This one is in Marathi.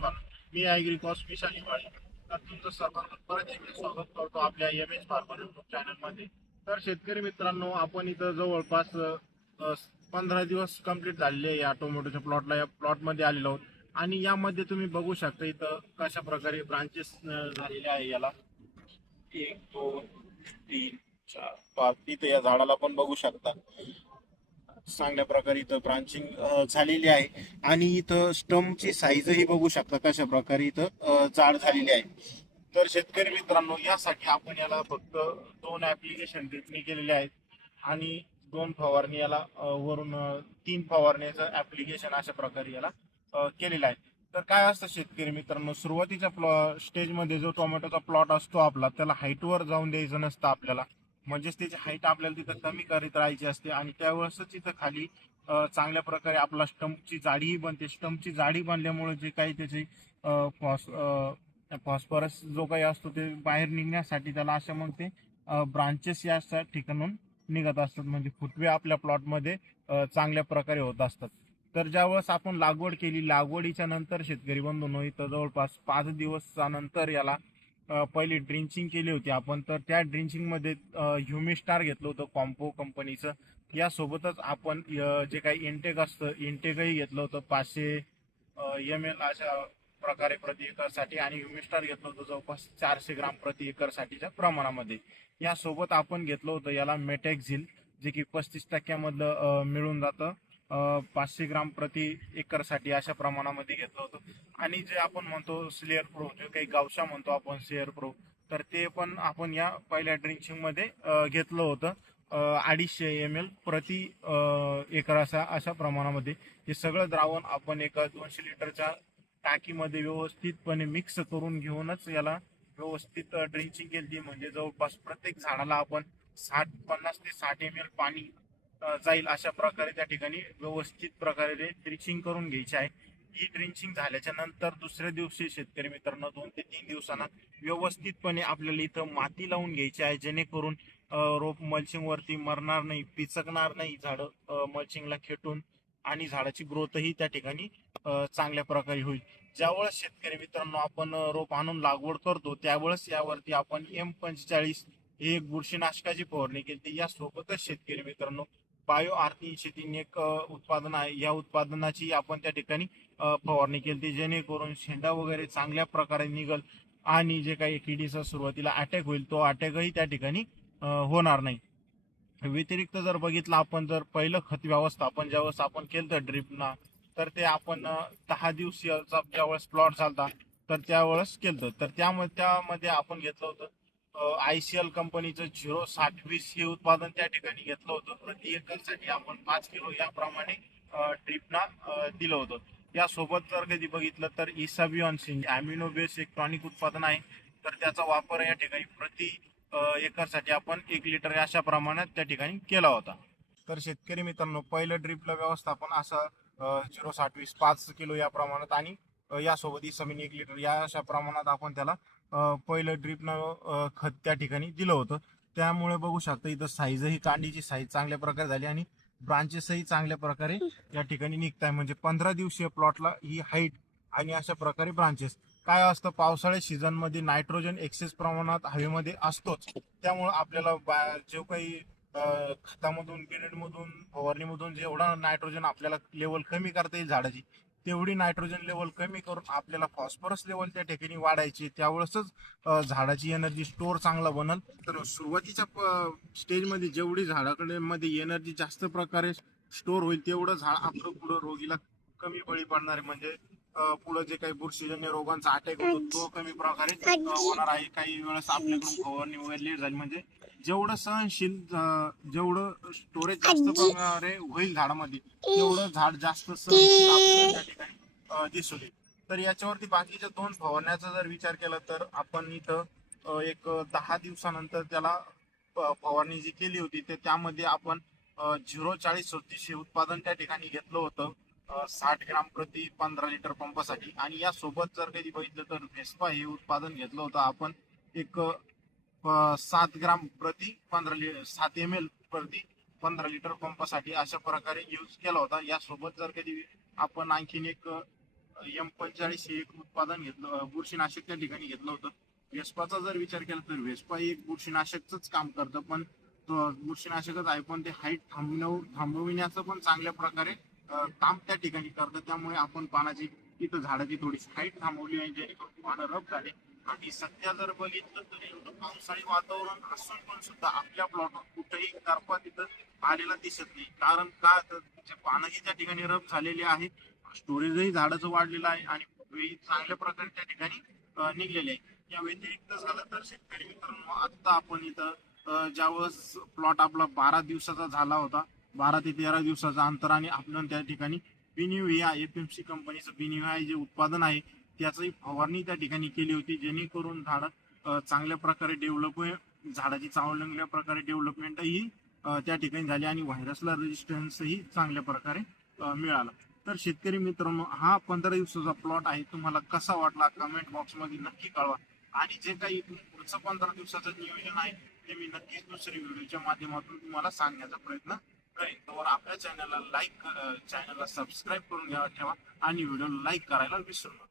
नमस्कार मी ॲग्रिकॉस विशाली वाळी तर तुमचं सर्वांना परत एकदा स्वागत करतो आपल्या एम एच फार्मर युट्यूब चॅनलमध्ये तर शेतकरी मित्रांनो आपण इथं जवळपास पंधरा दिवस कंप्लीट झालेले आहे या टोमॅटोच्या प्लॉटला या प्लॉटमध्ये आलेलो आहोत. आणि यामध्ये तुम्ही बघू शकता इथं कशा प्रकारे ब्रांचेस झालेले आहे याला. एक दोन तीन चार पाच. इथे या झाडाला पण बघू शकता. चांगल्या प्रकारे इथं ब्रांचिंग झालेली आहे. आणि इथं स्टमची साईजही बघू शकता कशा प्रकारे इथं जाड झालेली आहे. तर शेतकरी मित्रांनो यासाठी आपण याला फक्त दोन ऍप्लिकेशन ड्रिपनी केलेले आहेत. आणि दोन फवारणी याला वरून तीन फवारण्याचं ऍप्लिकेशन अशा प्रकारे याला केलेलं आहे. तर काय असतं शेतकरी मित्रांनो सुरुवातीच्या प्लॉ स्टेजमध्ये जो टोमॅटोचा प्लॉट असतो आपला त्याला हाईटवर जाऊन द्यायचं नसतं आपल्याला. म्हणजेच त्याची हाईट आपल्याला तिथं कमी करीत राहायची असते आणि त्यावेळेसच तिथं खाली चांगल्या प्रकारे आपला स्टंपची जाडीही बनते. स्टंपची जाडी बनल्यामुळे जे काही त्याची फॉस्फरस जो काही असतो ते बाहेर निघण्यासाठी त्याला अशा मग ते ब्रांचेस या ठिकाणून निघत असतात. म्हणजे फुटवे आपल्या प्लॉटमध्ये चांगल्या प्रकारे होत असतात. तर ज्यावेळेस आपण लागवड केली लागवडीच्या नंतर शेतकरी बंधून इथं जवळपास पाच दिवसानंतर याला पहिली ड्रिंचिंग केली होती. आपण तर त्या ड्रिंचिंगमध्ये ह्युमिस्टार घेतलं होतं कॉम्पो कंपनीचं. यासोबतच आपण जे काही इंटेक असतं इंटेकही घेतलं होतं. पाचशे एम एल अशा प्रकारे प्रति एकरसाठी आणि ह्युमिस्टार घेतलं होतं जवळपास चारशे ग्राम प्रति एकरसाठीच्या प्रमाणामध्ये. यासोबत आपण घेतलं होतं याला मेटॅक्झिल जे की पस्तीस टक्क्यामधलं मिळून जातं. पाचशे ग्राम प्रति एकरसाठी अशा प्रमाणामध्ये घेतलं होतं. आणि जे आपण म्हणतो स्लेअर प्रो जे काही गावशा म्हणतो आपण स्लेअर प्रो तर ते पण आपण या पहिल्या ड्रिंकिंगमध्ये घेतलं होतं. अडीचशे एम एल प्रति एकर असा अशा प्रमाणामध्ये. हे सगळं द्रावण आपण एका दोनशे लिटरच्या टाकीमध्ये व्यवस्थितपणे मिक्स करून घेऊनच याला व्यवस्थित ड्रिंचिंग केली. म्हणजे जवळपास प्रत्येक झाडाला आपण साठ पन्नास ते साठ एम एल पाणी जाईल अशा प्रकारे त्या ठिकाणी व्यवस्थित प्रकारे ड्रिंचिंग करून घ्यायचे आहे. ही ड्रेंचिंग झाल्याच्यानंतर दुसऱ्या दिवशी शेतकरी मित्रांनो दोन ते तीन दिवसांना व्यवस्थितपणे आपल्याला इथं माती लावून घ्यायची आहे जेणेकरून रोप मल्चिंग वरती मरणार नाही पिचकणार नाही झाड मल्चिंगला खेटून आणि झाडाची ग्रोथही त्या ठिकाणी चांगल्या प्रकारे होईल. ज्यावेळेस शेतकरी मित्रांनो आपण रोप आणून लागवड करतो त्यावेळेस यावरती आपण एम पंचेचाळीस ही एक बुरशीनाशकाची फवारणी केली. यासोबतच शेतकरी मित्रांनो बायो आरती शेती एक उत्पादन आहे. या उत्पादनाची आपण त्या ठिकाणी फवारणी केली जेणेकरून शेंडा वगैरे चांगल्या प्रकारे निघल आणि जे काही किडीचा सुरुवातीला अटॅक होईल तो अटॅकही त्या ठिकाणी होणार नाही. व्यतिरिक्त जर बघितलं आपण जर पहिलं खत व्यवस्थापन ज्यावेळेस आपण केलं तर ड्रिपना तर ते आपण दहा दिवसाचा ज्यावेळेस प्लॉट झाला तर त्यावेळेस केलं तर त्यामध्ये त्यामध्ये आपण घेतलं होतं आय सी एल कंपनीचं झिरो साठ वीस हे उत्पादन त्या ठिकाणी घेतलं होतं. प्रति एकरसाठी आपण पाच किलो याप्रमाणे ड्रिपना दिलं होतं. यासोबत जर कधी बघितलं तर इसाबिऑन सिंग अॅमिनो बेस एक टॉनिक उत्पादन आहे. तर त्याचा वापर या ठिकाणी प्रति एकरसाठी आपण एक लिटर अशा प्रमाणात त्या ठिकाणी केला होता. तर शेतकरी मित्रांनो पहिलं ड्रिपला व्यवस्थापन असं झिरो साठ वीस पाच किलो या प्रमाणात आणि यासोबत इसमिन एक लिटर या अशा प्रमाणात आपण त्याला पहिलं ड्रीपनं खत त्या ठिकाणी दिलं होतं. त्यामुळे बघू शकता इथं साईजही कांडीची साईज चांगल्या प्रकारे झाली आणि ब्रांचेसही चांगल्या प्रकारे या ठिकाणी निघत आहे म्हणजे पंधरा दिवसीय प्लॉटला ही हाईट आणि अशा प्रकारे ब्रांचेस काय असतं पावसाळ्या सीझनमध्ये नायट्रोजन एक्सेस प्रमाणात हवेमध्ये असतोच. त्यामुळे आपल्याला जे जो काही खतामधून मधून फवारणीमधून जेवढा नायट्रोजन आपल्याला लेवल कमी करता येईल झाडाची तेवढी नायट्रोजन लेवल कमी करून आपल्याला फॉस्फरस लेवल त्या ठिकाणी वाढायची. त्यावेळेसच झाडाची एनर्जी स्टोअर चांगला बनल. तर सुरुवातीच्या स्टेजमध्ये जेवढी झाडाकडे मध्ये एनर्जी जास्त प्रकारे स्टोअर होईल तेवढं झाड आपलं पुढं रोगीला कमी बळी पडणार म्हणजे पुढं जे काही बुरशीजन्य रोगांचा अटॅक होतो तो कमी प्रकारे होणार आहे. काही वेळेस आपल्याकडून फवारणी वगैरे लेट झाली. म्हणजे जेवढं सहनशील जेवढं स्टोरेज जास्त प्रकारे होईल झाडामध्ये तेवढं झाड जास्त सहनशील त्या ठिकाणी दिसून येईल तर याच्यावरती बाकीच्या दोन फवारण्याचा जर विचार केला तर आपण इथं एक दहा दिवसानंतर त्याला फवारणी जी केली होती ते त्यामध्ये आपण झिरो चाळीस सत्तीस हे उत्पादन त्या ठिकाणी घेतलं होतं. साठ ग्राम प्रति पंधरा लिटर पंपासाठी. आणि या सोबत जर कधी बघितलं तर व्हेस्पा हे उत्पादन घेतलं होतं. आपण एक सात ग्राम प्रति पंधरा लिटर सात एम एल प्रति पंधरा लिटर पंपासाठी अशा प्रकारे यूज केला होता. यासोबत जर कधी आपण आणखीन एक एम पंचेचाळीस हे एक उत्पादन घेतलं बुरशीनाशक त्या ठिकाणी घेतलं होतं. वेस्पाचा जर विचार केला तर वेस्पा एक बुरशीनाशकच काम करतं. पण बुरशीनाशकच आहे. पण ते हाईट थांबव थांबविण्याचं पण चांगल्या प्रकारे काम त्या ठिकाणी करतं त्यामुळे आपण पानाची तिथं झाडाची थोडी हाईट थांबवली आहे जेणेकरून पानं रफ झाले. आणि सध्या जर बघितलं तर एवढं पावसाळी वातावरण असून पण सुद्धा आपल्या प्लॉटवर कुठेही करपा तिथं आलेला दिसत नाही. कारण का? तर जे पानंही त्या ठिकाणी रफ झालेले आहे स्टोरेजही झाडाचं वाढलेलं आहे आणि वेळी चांगल्या प्रकारे त्या ठिकाणी निघलेले आहे या व्यतिरिक्त झालं तर शेतकरी मित्रांनो आता आपण इथं ज्यावेळेस प्लॉट आपला बारा दिवसाचा झाला होता बारा ते तेरा दिवसाचा अंतर आणि आपण त्या ठिकाणी बिनिविया एफ एम सी कंपनीचं बिनिविया जे उत्पादन आहे त्याची फवारणी त्या ठिकाणी केली होती जेणेकरून झाडं चांगल्या प्रकारे डेव्हलप झाडाची चांगल्या प्रकारे डेव्हलपमेंटही त्या ठिकाणी झाली आणि व्हायरसला रेजिस्टन्सही चांगल्या प्रकारे मिळाला. तर शेतकरी मित्रांनो हा पंधरा दिवसाचा प्लॉट आहे तुम्हाला कसा वाटला कमेंट बॉक्समध्ये नक्की कळवा. आणि जे काही पुढचं पंधरा दिवसाचं नियोजन आहे ते मी नक्कीच दुसऱ्या व्हिडिओच्या माध्यमातून तुम्हाला सांगण्याचा प्रयत्न करेन आपल्या चॅनलला लाईक चॅनलला सबस्क्राईब करून घ्यावा ठेवा. आणि व्हिडिओ लाईक करायला विसरू नका.